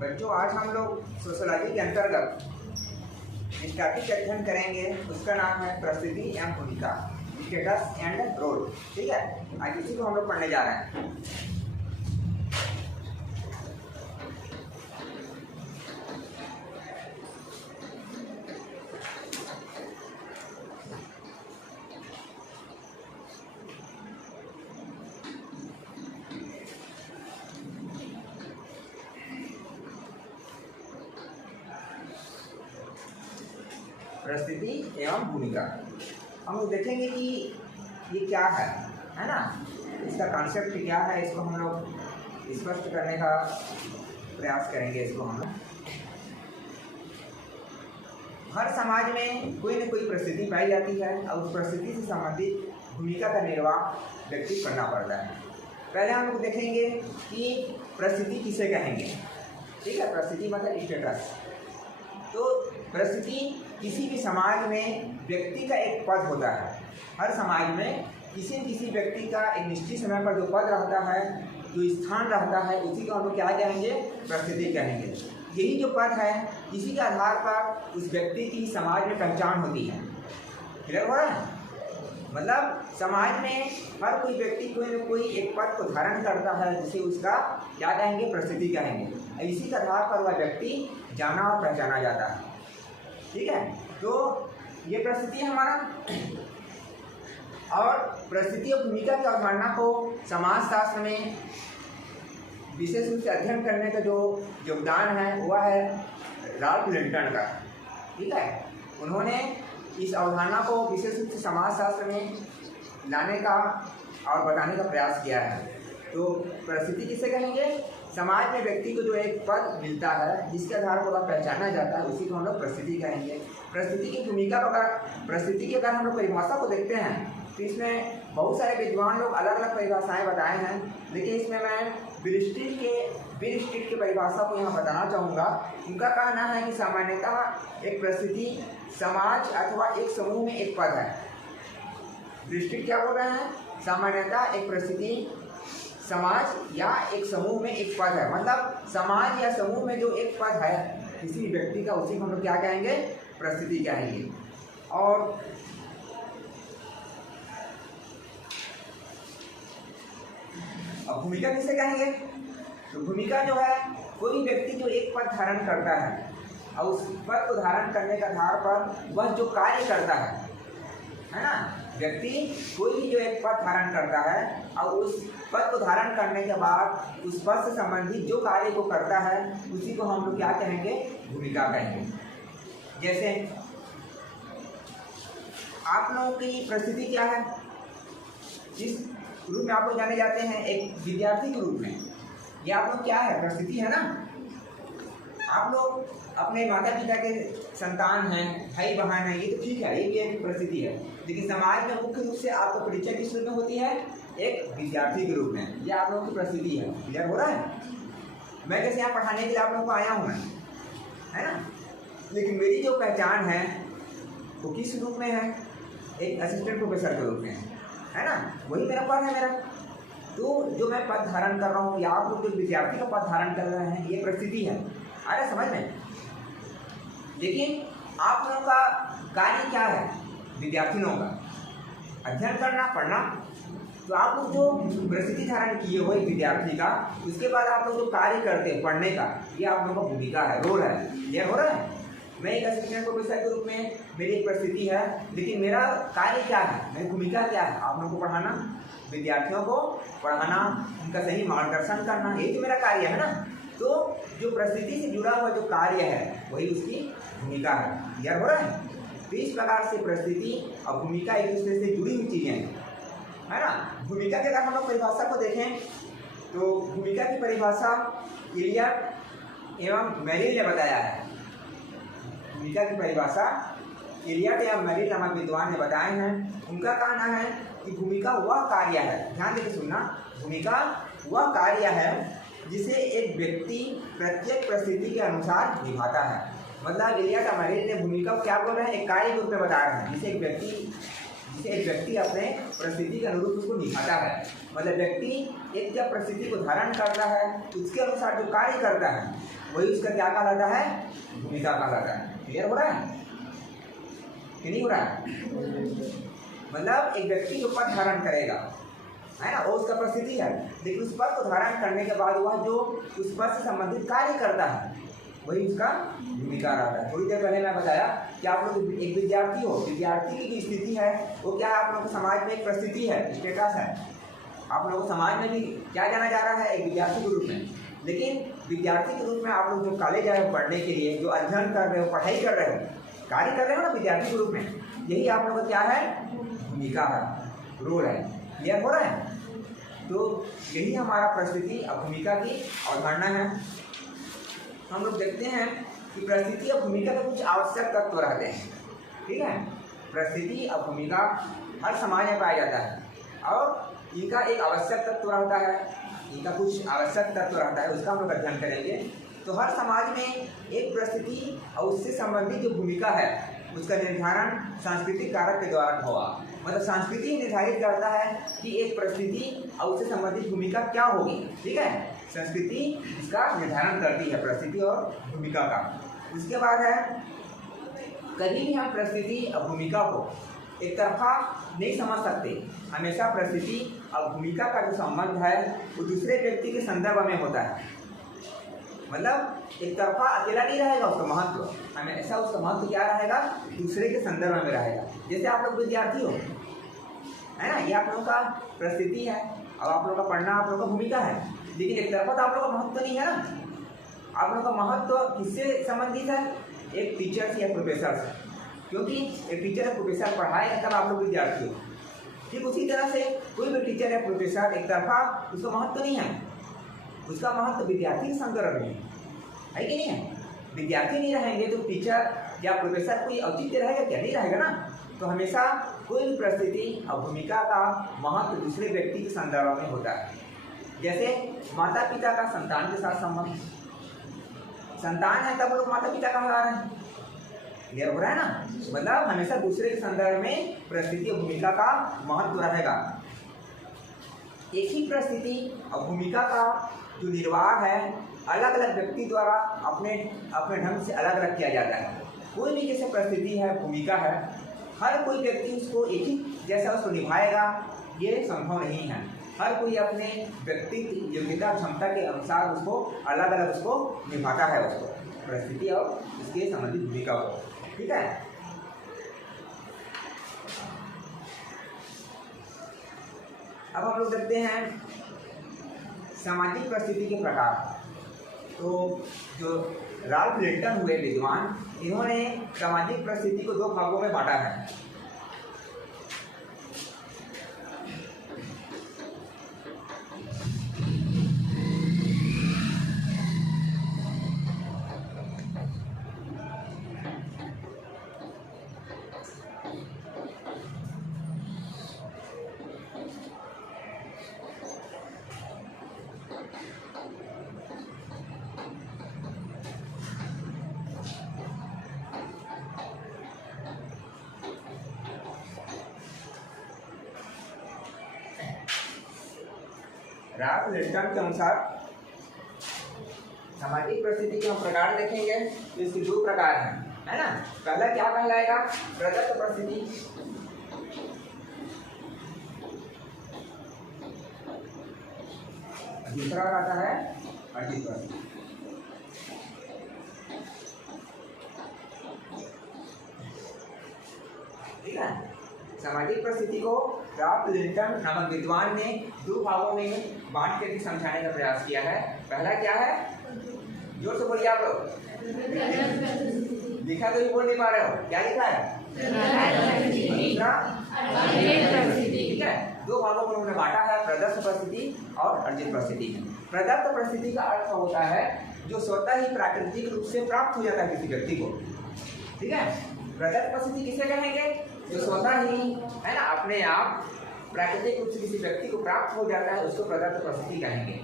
बच्चों, आज हम लोग सोशियोलॉजी के अंतर्गत इस टॉपिक का अध्ययन करेंगे। उसका नाम है परिस्थिति एवं भूमिका, स्टेटस एंड रोल। ठीक है, आज इसी को हम लोग पढ़ने जा रहे हैं। परिस्थिति एवं भूमिका हम लोग देखेंगे कि ये क्या है ना, इसका कॉन्सेप्ट क्या है, इसको हम लोग स्पष्ट करने का प्रयास करेंगे। इसको हम लोग हर समाज में कोई न कोई परिस्थिति पाई जाती है और उस परिस्थिति से संबंधित भूमिका का निर्वाह व्यक्ति करना पड़ता है। पहले हम लोग देखेंगे कि परिस्थिति किसे कहेंगे। ठीक है, परिस्थिति मतलब स्टेटस। तो परिस्थिति किसी भी समाज में व्यक्ति का एक पद होता है। हर समाज में किसी न किसी व्यक्ति का एक निश्चित समय पर जो पद रहता है, जो स्थान रहता है, उसी को हम लोग क्या कहेंगे, परिस्थिति कहेंगे। यही जो पद है, इसी के आधार पर उस व्यक्ति की समाज में पहचान होती है। क्लियर हो रहा है? मतलब समाज में हर कोई व्यक्ति कोई न कोई एक पद को धारण करता है, जिसे उसका क्या कहेंगे, परिस्थिति कहेंगे। इसी के आधार पर वह व्यक्ति जाना और पहचाना जाता है। ठीक है, तो ये परिस्थिति है हमारा। और परिस्थिति और भूमिका की अवधारणा को समाजशास्त्र में विशेष रूप से अध्ययन करने का जो योगदान है वह है राल्फ लिंटन का। ठीक है, उन्होंने इस अवधारणा को विशेष रूप से समाजशास्त्र में लाने का और बताने का प्रयास किया है। तो परिस्थिति किसे कहेंगे, समाज में व्यक्ति को जो एक पद मिलता है, जिसके आधार पर वह पहचाना जाता है, उसी को हम लोग परिस्थिति कहेंगे। परिस्थिति की भूमिका परिस्थिति की अगर हम लोग परिभाषा को देखते हैं तो इसमें बहुत सारे विद्वान लोग अलग अलग परिभाषाएं बताए हैं, लेकिन इसमें मैं बिल स्ट्रीट की परिभाषा को यहाँ बताना चाहूँगा। उनका कहना है कि सामान्यतः एक परिस्थिति समाज अथवा एक समूह में एक पद है। बिल स्ट्रीट क्या बोल रहे हैं, सामान्यतः एक परिस्थिति समाज या एक समूह में एक पद है। मतलब समाज या समूह में जो एक पद है किसी व्यक्ति का, उसी को हम लोग क्या कहेंगे, परिस्थिति कहेंगे। और अब भूमिका किसे कहेंगे, तो भूमिका जो है कोई व्यक्ति जो एक पद धारण करता है और उस पद को धारण करने के आधार पर वह जो कार्य करता है ना, व्यक्ति कोई भी जो एक पद धारण करता है और उस पद को धारण करने के बाद उस पद से संबंधित जो कार्य को करता है, उसी को हम लोग क्या कहेंगे, भूमिका कहेंगे। जैसे आप लोगों की परिस्थिति क्या है, जिस रूप में आप लोग जाने जाते हैं एक विद्यार्थी के रूप में, ये आप लोग क्या है, परिस्थिति है ना। आप लोग अपने माता पिता के संतान हैं, भाई बहन हैं, ये तो ठीक है, ये भी एक परिस्थिति है। लेकिन समाज में मुख्य रूप से आपको परिचय किस रूप में होती है, एक विद्यार्थी के रूप में। ये आप लोगों की परिस्थिति है। क्लियर हो रहा है? मैं जैसे यहाँ पढ़ाने के लिए आप लोगों को आया हूँ मैं, है ना, लेकिन मेरी जो पहचान है वो किस रूप में है, एक असिस्टेंट प्रोफेसर के रूप में है ना, वही मेरा पद है मेरा। तो जो मैं पद धारण कर रहा हूँ या आप लोग जो विद्यार्थी का पद धारण कर रहे हैं, ये परिस्थिति है। अरे समझ में। लेकिन आप लोगों का कार्य क्या है, विद्यार्थी लोगों का अध्ययन करना, पढ़ना। तो आप लोग जो परिस्थिति धारण किए हो एक विद्यार्थी का, उसके बाद आप लोग जो कार्य करते हैं पढ़ने का, ये आप लोगों का भूमिका है, रोल है। क्लियर हो रहा है? मैं एक असिस्टेंट प्रोफेसर के रूप में मेरी एक परिस्थिति है, लेकिन मेरा कार्य क्या है, मेरी भूमिका क्या है, आप लोगों को पढ़ाना, विद्यार्थियों को पढ़ाना, उनका सही मार्गदर्शन करना, यही तो मेरा कार्य है ना। तो जो परिस्थिति से जुड़ा हुआ जो कार्य है वही उसकी भूमिका है। क्लियर हो रहा है? तो इस प्रकार से परिस्थिति और भूमिका एक दूसरे से जुड़ी हुई चीज़ें हैं, है ना। भूमिका की अगर हम लोग परिभाषा को देखें तो भूमिका की परिभाषा इलियट एवं मेरिल ने बताया है। भूमिका की परिभाषा इलियट या मेरिल नामक विद्वान ने बताए हैं। उनका कहना है कि भूमिका वह कार्य है, ध्यान देकर सुनना, भूमिका वह कार्य है जिसे एक व्यक्ति प्रत्येक परिस्थिति के अनुसार निभाता है। मतलब इलियट और मेरिल ने भूमिका को क्या बोल रहे हैं, एक कार्य के रूप में बता रहे हैं, जिसे एक व्यक्ति जिसे एक व्यक्ति अपने परिस्थिति के अनुरूप उसको निभाता है। मतलब व्यक्ति एक जब परिस्थिति को धारण करता है उसके अनुसार जो कार्य करता है वही उसका क्या कहलाता है, भूमिका कहलाता है। क्लियर हो रहा है कि नहीं हो रहा है? मतलब एक व्यक्ति जो पद धारण करेगा है ना, वो उसका परिस्थिति है, लेकिन उस पद को धारण करने के बाद वह जो उस पद से संबंधित कार्य करता है वही उसका भूमिका रहता है। थोड़ी देर पहले मैं बताया कि आप लोग एक विद्यार्थी हो, विद्यार्थी की जो स्थिति है वो क्या है, आप लोगों को समाज में एक परिस्थिति है, स्टेटस है। आप लोगों को समाज में भी क्या जाना जा रहा है, एक विद्यार्थी के रूप में। लेकिन विद्यार्थी के रूप में आप लोग जो कॉलेज आए हो पढ़ने के लिए, जो अध्ययन कर रहे हो, पढ़ाई कर रहे हो, कार्य कर रहे हो ना विद्यार्थी के रूप में, यही आप लोगों का क्या है, भूमिका है, रोल है। क्लियर हो रहा है? तो यही हमारा परिस्थिति और भूमिका की अवधारणा है। हम लोग देखते हैं कि परिस्थिति और भूमिका के कुछ आवश्यक तत्व रहते हैं। ठीक है, परिस्थिति और भूमिका हर समाज में पाया जाता है और इनका एक आवश्यक तत्व रहता है, इनका कुछ आवश्यक तत्व रहता है, उसका हम लोग अध्ययन करेंगे। तो हर समाज में एक परिस्थिति और उससे संबंधित जो भूमिका है उसका निर्धारण सांस्कृतिक कारक के द्वारा होगा। मतलब संस्कृति निर्धारित करता है कि एक परिस्थिति और उससे संबंधित भूमिका क्या होगी। ठीक है, संस्कृति इसका निर्धारण करती है, परिस्थिति और भूमिका का। उसके बाद है, कभी भी हम परिस्थिति और भूमिका को एक तरफा नहीं समझ सकते। हमेशा परिस्थिति और भूमिका का जो संबंध है वो दूसरे व्यक्ति के संदर्भ में होता है। मतलब एक तरफा अकेला नहीं रहेगा उसका महत्व, हमेशा उसका महत्व क्या रहेगा, दूसरे के संदर्भ में रहेगा। जैसे आप लोग विद्यार्थी हो, है ना, ये आप लोगों का परिस्थिति है और आप लोगों का पढ़ना आप लोगों का भूमिका है, लेकिन एक तरफा तो आप लोगों का महत्व नहीं है ना। आप लोगों का महत्व किससे संबंधित है, एक टीचर से या प्रोफेसर से, क्योंकि एक टीचर या प्रोफेसर पढ़ाएगा तब आप लोग विद्यार्थी हो। ठीक उसी तरह से कोई भी टीचर या प्रोफेसर एक तरफा उसका महत्व नहीं है, उसका महत्व विद्यार्थी के संदर्भ में है कि नहीं है। विद्यार्थी नहीं रहेंगे तो टीचर या प्रोफेसर कोई औचित्य रहेगा क्या, नहीं रहेगा ना। तो हमेशा कोई भी परिस्थिति और भूमिका का महत्व दूसरे व्यक्ति के संदर्भ में होता है। जैसे माता पिता का संतान के साथ संबंध, संतान है तब लोग माता पिता कहला रहे हैं। क्लियर हो रहा है ना? मतलब हमेशा दूसरे के संदर्भ में परिस्थिति और भूमिका का महत्व रहेगा। एक ही परिस्थिति और भूमिका का जो निर्वाह है अलग अलग व्यक्ति द्वारा अपने अपने ढंग से अलग अलग किया जाता है। कोई भी जैसे परिस्थिति है, भूमिका है, हर कोई व्यक्ति उसको एक ही जैसा उसको निभाएगा ये संभव नहीं है। हर कोई अपने व्यक्तित्व योग्यता क्षमता के अनुसार उसको अलग अलग उसको निभाता है, उसको परिस्थिति और उसके संबंधित भूमिका को। ठीक है, अब हम लोग देखते हैं सामाजिक परिस्थिति के प्रकार। तो जो राल्फ लिंटन हुए विद्वान, इन्होंने सामाजिक परिस्थिति को 2 भागों में बांटा है। राल्फ लिंटन के अनुसार सामाजिक परिस्थिति के हम प्रकार देखेंगे तो इसके 2 प्रकार हैं, है ना। पहला क्या कहलाएगा, प्रदत्त परिस्थिति। दूसरा आता है अर्जित परिस्थिति। ठीक है, सामाजिक परिस्थिति को राल्फ लिंटन नामक विद्वान ने 2 भागों में बांट करके समझाने का प्रयास किया है। पहला क्या है, जोर से बोलिए आप लोग, लिखा तो भी बोल नहीं पा रहे हो, क्या लिखा है, दूसरा। ठीक है, 2 भागों में उन्होंने बांटा है, प्रदत्त परिस्थिति और अर्जित परिस्थिति। प्रदत्त परिस्थिति का अर्थ होता है जो स्वतः ही प्राकृतिक रूप से प्राप्त हो जाता है किसी व्यक्ति को। ठीक है, प्रदत्त परिस्थिति किसे कहेंगे, जो स्वतः ही है ना अपने आप प्राकृतिक रूप से किसी व्यक्ति को प्राप्त हो जाता है, उसको प्रदत्त परिस्थिति कहेंगे।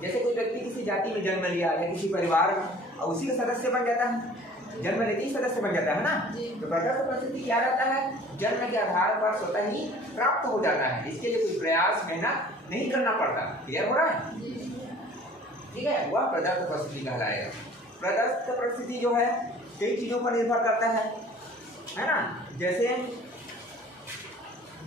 जैसे कोई व्यक्ति किसी जाति में जन्म लिया या किसी परिवार में और उसी का सदस्य बन जाता है, जन्म लेते ही सदस्य बन जाता है ना। तो प्रदत्त परिस्थिति क्या रहता है, जन्म के आधार पर स्वतः ही प्राप्त हो जाता है, इसके लिए कोई प्रयास मेहनत नहीं करना पड़ता। क्लियर हो रहा है? ठीक है, वह प्रदत्त परिस्थिति कहलाएगा। प्रदत्त परिस्थिति जो है कई चीजों पर निर्भर करता है ना, जैसे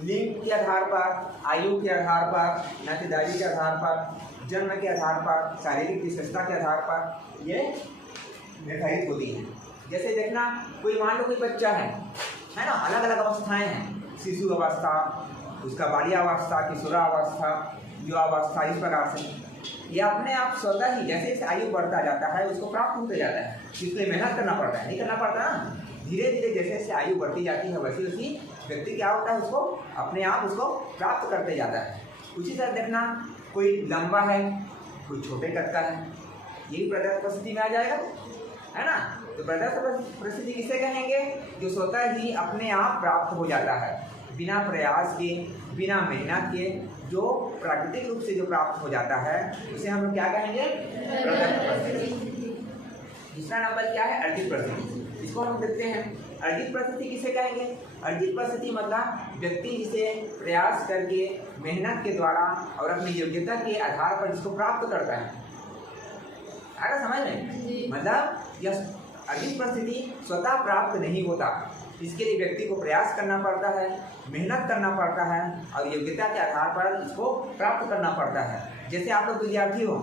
लिंग के आधार पर, आयु के आधार पर, नातेदारी के आधार पर, जन्म के आधार पर, शारीरिक विशेषता के आधार पर ये निर्धारित होती है। जैसे देखना, कोई मान लो कोई बच्चा है ना, अलग अलग अवस्थाएं हैं, शिशु अवस्था, उसका बाल्यावस्था, किशोरावस्था, युवावस्था, इस प्रकार से ये अपने आप स्वतः ही जैसे जैसे आयु बढ़ता जाता है उसको प्राप्त होते जाता है। इसलिए मेहनत करना पड़ता है, नहीं करना पड़ता ना। धीरे धीरे जैसे जैसे आयु बढ़ती जाती है वैसे वैसी व्यक्ति क्या होता है, उसको अपने आप उसको प्राप्त करते जाता है। उसी तरह देखना, कोई लंबा है, कोई छोटे कद का है, ये भी प्रदत्त परिस्थिति में आ जाएगा, है ना। तो प्रदत्त परिस्थिति किसे कहेंगे, जो स्वतः ही अपने आप प्राप्त हो जाता है, बिना प्रयास के, बिना मेहनत के, जो प्राकृतिक रूप से जो प्राप्त हो जाता है उसे हम लोग क्या कहेंगे, प्रदत्त परिस्थिति। दूसरा नंबर क्या है, अर्जित परिस्थिति। इसको हम देखते हैं, अर्जित परिस्थिति किसे कहेंगे। अर्जित परिस्थिति मतलब व्यक्ति जिसे प्रयास करके, मेहनत के द्वारा और अपनी योग्यता के आधार पर जिसको प्राप्त करता है। आगे समझ में, मतलब यह अर्जित परिस्थिति स्वतः प्राप्त नहीं होता, इसके लिए व्यक्ति को प्रयास करना पड़ता है, मेहनत करना पड़ता है और योग्यता के आधार पर इसको प्राप्त करना पड़ता है। जैसे आप लोग विद्यार्थी हो,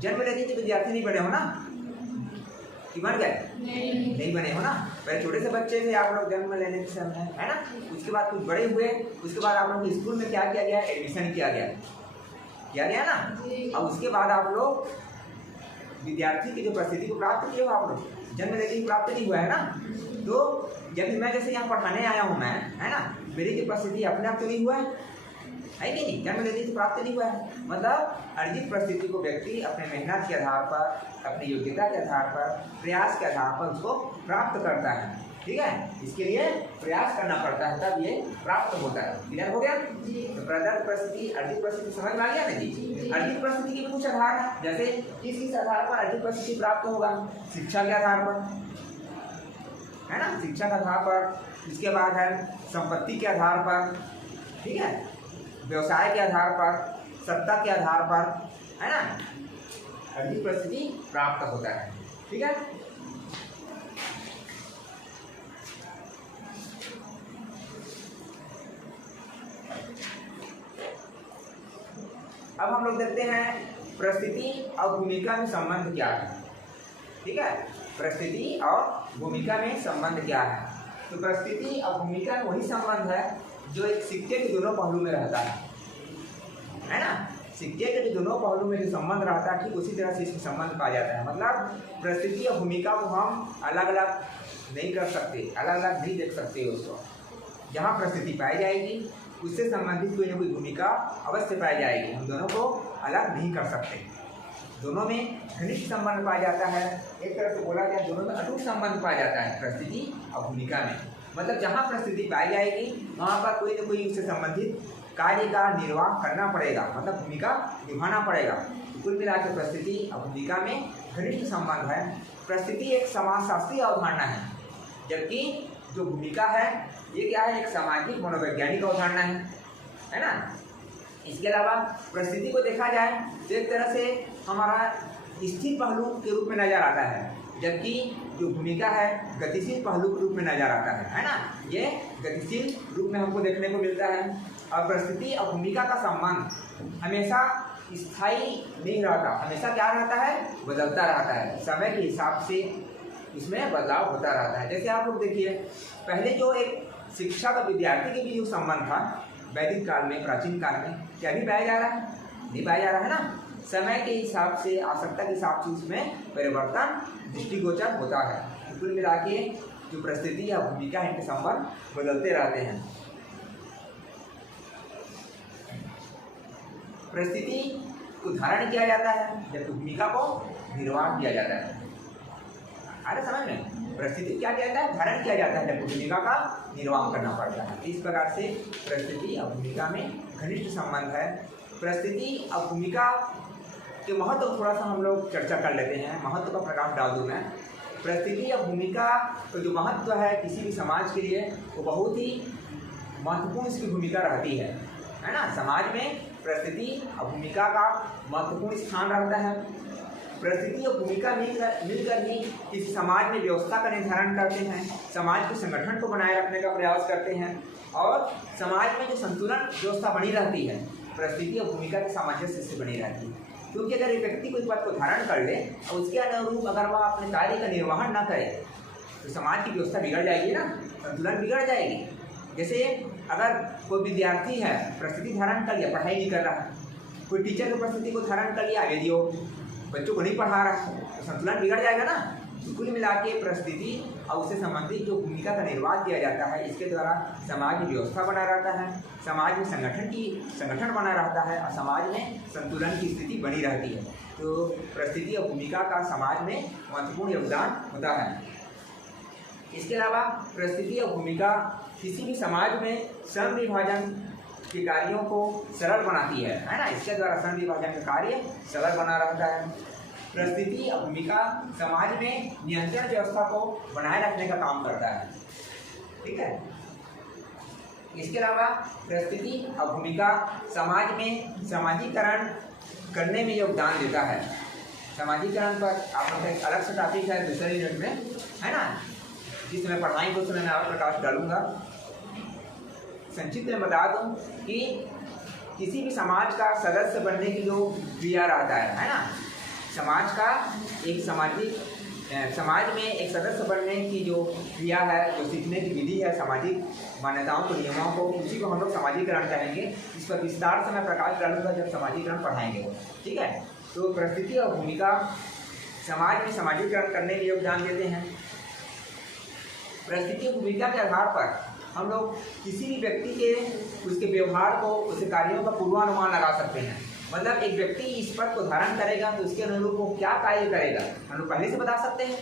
जन्म लेते थे विद्यार्थी नहीं बने हो ना, कि बन गए? नहीं बने हो ना। पहले छोटे से बच्चे थे आप लोग जन्म लेने के समय, है ना। उसके बाद कुछ बड़े हुए, उसके बाद आप लोग स्कूल में क्या किया गया, एडमिशन किया गया ना। अब उसके बाद आप लोग विद्यार्थी की जो परिस्थिति को प्राप्त किए हो, आप लोग जन्म लेते ही प्राप्त नहीं हुआ है ना। तो जब मैं जैसे यहाँ पढ़ाने आया हूँ मैं, है ना, मेरी जो परिस्थिति अपने आप तो नहीं हुआ है कि नहीं, जन्म लेते ही प्राप्त नहीं हुआ है। मतलब अर्जित परिस्थिति को व्यक्ति अपने मेहनत के आधार पर, अपनी योग्यता के आधार पर, प्रयास के आधार पर उसको प्राप्त करता है। ठीक है, इसके लिए प्रयास करना पड़ता है, तब ये प्राप्त होता है। क्लियर हो गया? तो प्रदत्त परिस्थिति, अर्जित परिस्थिति समझ में आ गया ना जी। अर्जित परिस्थिति के भी कुछ आधार है, जैसे किस आधार पर अर्जित परिस्थिति प्राप्त होगा, शिक्षा के आधार पर, है ना, शिक्षा के आधार पर। इसके बाद है संपत्ति के आधार पर, ठीक है, व्यवसाय के आधार पर, सत्ता के आधार पर, है ना, अर्जित परिस्थिति प्राप्त होता है। ठीक है, अब हम लोग देखते हैं परिस्थिति और भूमिका में संबंध क्या है। ठीक है, परिस्थिति और भूमिका में संबंध क्या है। तो परिस्थिति और भूमिका में वही संबंध है जो एक सिक्के के दोनों पहलू में रहता है ना। सिक्के के जो दोनों पहलू में जो संबंध रहता है, ठीक उसी तरह से इसमें संबंध पाया जाता है। मतलब परिस्थिति और भूमिका को हम अलग अलग नहीं कर सकते, अलग अलग नहीं देख सकते उसको। जहाँ परिस्थिति पाई जाएगी उससे संबंधित कोई ना कोई भूमिका अवश्य पाई जाएगी। हम दोनों को अलग नहीं कर सकते। दोनों में घनिष्ठ संबंध पाया जाता है। एक तरह से बोला जाए दोनों में अटूट संबंध पाया जाता है परिस्थिति और भूमिका में। मतलब जहाँ परिस्थिति पाई जाएगी वहाँ पर कोई न कोई उससे संबंधित कार्य का निर्वाह करना पड़ेगा, मतलब भूमिका निभाना पड़ेगा। कुल मिलाकर परिस्थिति और भूमिका में घनिष्ठ संबंध है। परिस्थिति एक समाजशास्त्रीय अवधारणा है, जबकि जो भूमिका है ये क्या है, एक सामाजिक मनोवैज्ञानिक अवधारणा है ना। इसके अलावा परिस्थिति को देखा जाए तो एक तरह से हमारा स्थिर पहलू के रूप में नजर आता है, जबकि जो भूमिका है गतिशील पहलू के रूप में नजर आता है ना। ये गतिशील रूप में हमको देखने को मिलता है। और परिस्थिति और भूमिका का संबंध हमेशा स्थायी नहीं रहता, हमेशा क्या रहता है, बदलता रहता है। समय के हिसाब से इसमें बदलाव होता रहता है। जैसे आप लोग देखिए, पहले जो एक शिक्षा का विद्यार्थी के बीच जो संबंध था वैदिक काल में, प्राचीन काल में, क्या भी पाया जा रहा है? नहीं पाया जा रहा है ना। समय के हिसाब से, आवश्यकता के हिसाब से उसमें परिवर्तन दृष्टिगोचर होता है। कुल मिला के जो परिस्थिति या भूमिका इनके संबंध बदलते रहते हैं। परिस्थिति को धारण किया जाता है जबकि भूमिका को निर्वाह किया जाता है। अरे समझ में, परिस्थिति क्या किया जाता है, धारण किया जाता है, जबकि भूमिका का निर्वाह करना पड़ता है। इस प्रकार से परिस्थिति और भूमिका में घनिष्ठ संबंध है। परिस्थिति और भूमिका के महत्व थोड़ा सा हम लोग चर्चा कर लेते हैं। महत्व का प्रकाश डाल दूँ मैं परिस्थिति या भूमिका का जो महत्व है किसी भी समाज के लिए वो बहुत ही महत्वपूर्ण इसकी भूमिका रहती है ना। समाज में परिस्थिति और भूमिका का महत्वपूर्ण स्थान रहता है। परिस्थिति और भूमिका मिलकर ही किसी समाज में व्यवस्था का निर्धारण करते हैं, समाज के संगठन को बनाए रखने का प्रयास करते हैं और समाज में जो संतुलन व्यवस्था बनी रहती है परिस्थिति और भूमिका के सामंजस्य से बनी रहती है। क्योंकि अगर एक व्यक्ति कोई पद को धारण कर ले और उसके अनुरूप अगर वह अपने कार्य का निर्वहन न करे तो समाज की व्यवस्था बिगड़ जाएगी ना, संतुलन बिगड़ जाएगी। जैसे अगर कोई विद्यार्थी है परिस्थिति धारण कर लिया, पढ़ाई नहीं कर रहा, कोई टीचर की परिस्थिति को धारण कर लिया, यदि वो बच्चों को नहीं पढ़ा रहा तो संतुलन बिगड़ जाएगा ना। कुल मिला के परिस्थिति और उससे संबंधित जो भूमिका का निर्वाह किया जाता है इसके द्वारा समाज में व्यवस्था बना रहता है, समाज में संगठन बना रहता है और समाज में संतुलन की स्थिति बनी रहती है। तो परिस्थिति और भूमिका का समाज में महत्वपूर्ण योगदान होता है। इसके अलावा परिस्थिति और भूमिका किसी भी समाज में श्रम विभाजन के कार्यों को सरल बनाती है ना। इसके द्वारा श्रम विभाजन का कार्य सरल बना रहता है। परिस्थिति और भूमिका समाज में नियंत्रण व्यवस्था को बनाए रखने का काम करता है, ठीक है। इसके अलावा परिस्थिति और भूमिका समाज में सामाजिकरण करने में योगदान देता है। सामाजिकरण पर आप लोग का एक अलग सा टॉपिक है दूसरे यूनिट में, है ना, जिस समय पढ़ाएंगे उस समय मैं और प्रकाश डालूंगा। संक्षिप्त में बता दूं कि किसी भी समाज का सदस्य बनने की जो क्रिया रहता है ना, समाज का एक समाज में एक सदस्य बनने की जो क्रिया है, जो सीखने की विधि है, सामाजिक मान्यताओं को, नियमों को, उसी को हम लोग सामाजिकरण कहेंगे। इस पर विस्तार से मैं प्रकाश डालूंगा जब सामाजिकरण पढ़ाएंगे, ठीक है। तो परिस्थिति और भूमिका समाज में सामाजिकरण करने में योगदान देते हैं। परिस्थिति और भूमिका के आधार पर हम लोग किसी भी व्यक्ति के उसके व्यवहार को, उसके कार्यों का पूर्वानुमान लगा सकते हैं। मतलब एक व्यक्ति इस पद को धारण करेगा तो उसके अनुरूप वो क्या कार्य करेगा हम लोग पहले से बता सकते हैं।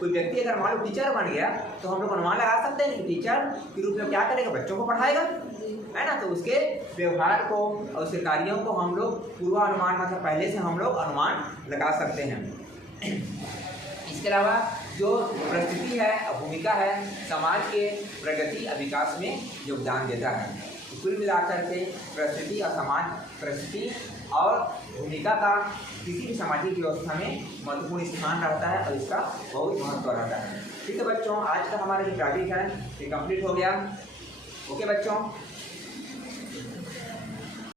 कोई व्यक्ति अगर मान लो टीचर बन गया तो हम लोग अनुमान लगा सकते हैं कि टीचर के रूप में क्या करेगा, बच्चों को पढ़ाएगा, है ना। तो उसके व्यवहार को और उसके कार्यों को हम लोग पूर्वानुमान मतलब पहले से हम लोग अनुमान लगा सकते हैं। इसके अलावा जो परिस्थिति है और भूमिका है समाज के प्रगति और विकास में योगदान देता है। कुल मिलाकर के परिस्थिति और भूमिका का किसी भी सामाजिक व्यवस्था में महत्वपूर्ण स्थान रहता है और इसका बहुत महत्व रहता है। ठीक है बच्चों, आज का हमारा जो टॉपिक है ये कंप्लीट हो गया। ओके बच्चों।